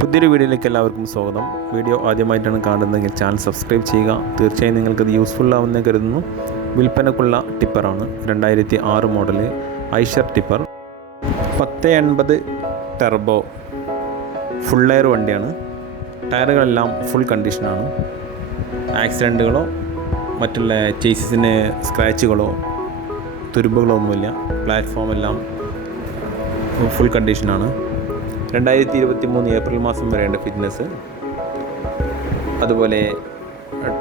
പുതിയൊരു വീഡിയോയിലേക്ക് എല്ലാവർക്കും സ്വാഗതം. വീഡിയോ ആദ്യമായിട്ടാണ് കാണുന്നതെങ്കിൽ ചാനൽ സബ്സ്ക്രൈബ് ചെയ്യുക. തീർച്ചയായും നിങ്ങൾക്കത് യൂസ്ഫുൾ ആവുമെന്ന് കരുതുന്നു. വിൽപ്പനക്കുള്ള ടിപ്പറാണ്. 2006 model Eicher tipper 1080 turbo full air വണ്ടിയാണ്. ടയറുകളെല്ലാം ഫുൾ കണ്ടീഷനാണ്. ആക്സിഡൻറ്റുകളോ മറ്റുള്ള ചേസിന് സ്ക്രാച്ചുകളോ തുരുമ്പുകളോ ഒന്നുമില്ല. പ്ലാറ്റ്ഫോമെല്ലാം ഫുൾ കണ്ടീഷനാണ്. 2023 ഏപ്രിൽ മാസം വരെയുണ്ട് ഫിറ്റ്നസ്. അതുപോലെ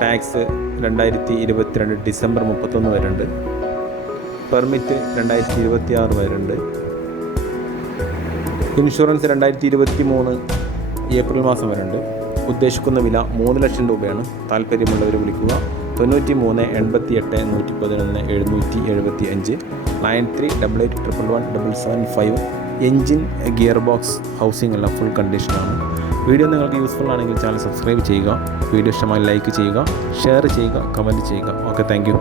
ടാക്സ് 2022 ഡിസംബർ 31 വരെ ഉണ്ട്. പെർമിറ്റ് 2026 വരെ ഉണ്ട്. ഇൻഷുറൻസ് 2023 ഏപ്രിൽ മാസം വരെ ഉണ്ട്. ഉദ്ദേശിക്കുന്ന വില 3 ലക്ഷം രൂപയാണ്. താല്പര്യമുള്ളവർ വിളിക്കുക. 93 88 111 775 9388111775. എൻജിൻ, ഗിയർ ബോക്സ്, ഹൗസിംഗ് എല്ലാം ഫുൾ കണ്ടീഷനാണ്. വീഡിയോ നിങ്ങൾക്ക് യൂസ്ഫുൾ ആണെങ്കിൽ ചാനൽ സബ്സ്ക്രൈബ് ചെയ്യുക. വീഡിയോ ഇഷ്ടമായി ലൈക്ക് ചെയ്യുക, ഷെയർ ചെയ്യുക, കമൻറ്റ് ചെയ്യുക. Okay, thank you.